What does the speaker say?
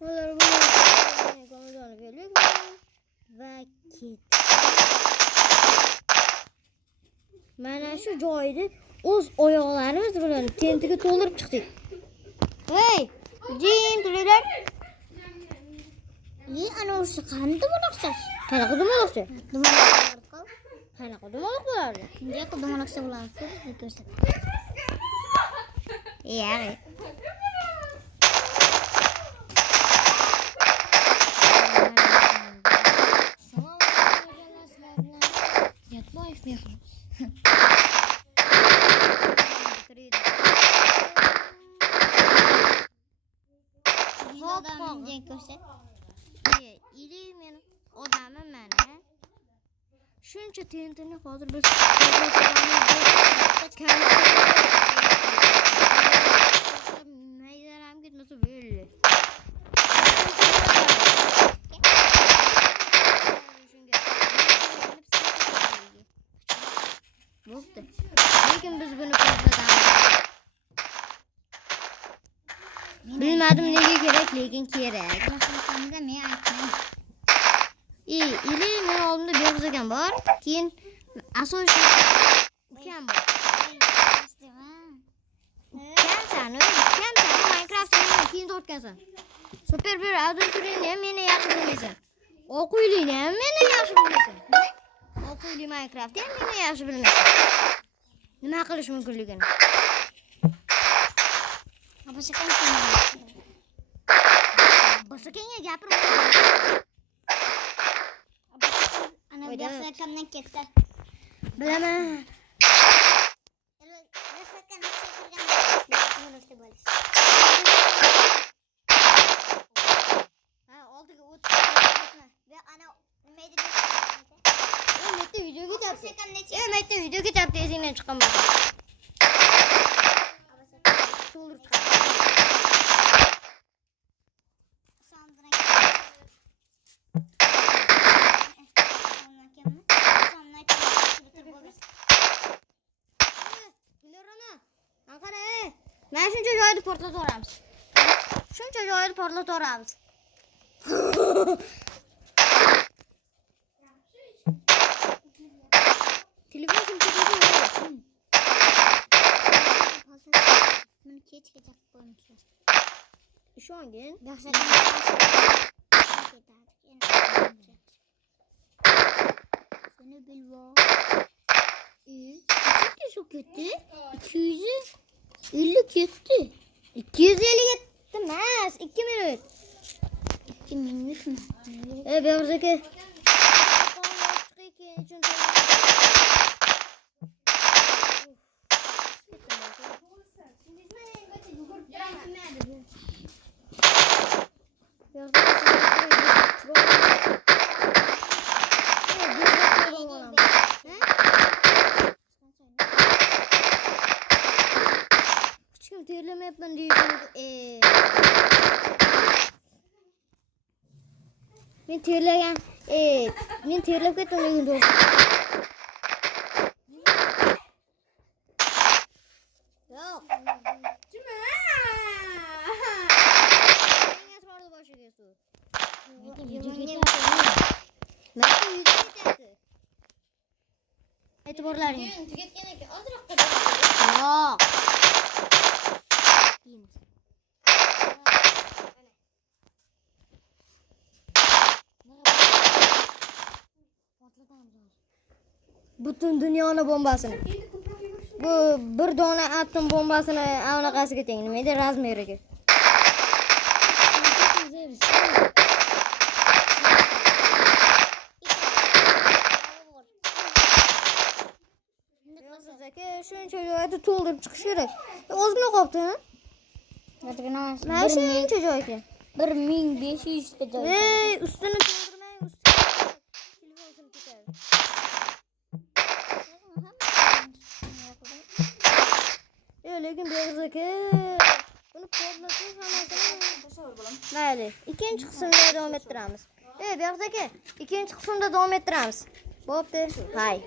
ular buni ko'midon berlik va ket. Mana shu joyda o'z oyoqlarimiz bilan tentiga to'ldirib chiqdik. Hey, jim turinglar. Ne ana o'sha qanday bo'laqsiz? Qanaqa dumaloqcha? Dumaloq. Qanaqa dumaloq bo'lardi? Bunday qilib dumaloqcha bo'lardi. Ko'rsat. Ya'ni Yatboyev mehmon. ili men odamim mana. Shuncha tentini hozir biz maydaram ketmasa bo'ldi. Bo'ldi. Lekin biz buni qo'llaymiz. Bilmadim nega kerak, lekin kerak. Qanday men aytdim. Ili men oldimda Beg'uz ekan bor. Keyin asosiy ukam bor. Ukam Minecraft'ni keyin o'tkazasan. Super bir adventurini ham meni yaxshi bilmaysan. O'quylikni ham meni yaxshi bilmaysan. O'quylik Minecraft'ni ham meni yaxshi bilmaysan. Nima qilish mumkinligini? Basakanga gapirma. Ana bu kamdan ketdi. Bilaman. Ha, oldiga o't. Ve ana nima Mette videoga ketyapti. necha? Mette videoga ketyapti, esingdan chiqqan bo'lsa. To'ldirib chiqadi. Mana shuncha joyni portlatib yuboramiz. Shuncha joyni portlatib yuboramiz. Telefon simkasini oladi. Buni kechgacha qo'ymoqchilar. Ishongin. Seni bilvo. Kaçtı şu kötü? 250 gitti. 250 gitti mas. 2 minut. 2 minut mu? Beg'uzdagi. Kim terlemayapman deyishim. Men terlagan, men terlab ketdim lekin do'st. Yo'q. Nima? Menga sordi boshiga suv. Menga yuzi ketyapti. E'tiborlaring. Tugatgan ekan, ozroq Yo'q. Butun dunyoni bombasini. Bu bir dona atom bombasini anaqasiga teng. Nima edi razmeriga. Shuncha joyda to'ldirib chiqish kerak. Ozgina qolibdi, ha? Mana shuncha joyga. 1500 ta joy. Ustini to'ldirmang, ustiga telefon ketadi. Lekin Beg'uz aka buni portlatib hammasini mayli. Ikkinchi qismda davom ettiramiz. Beg'uz aka, ikkinchi qismda davom ettiramiz. Bo'pti. Hay.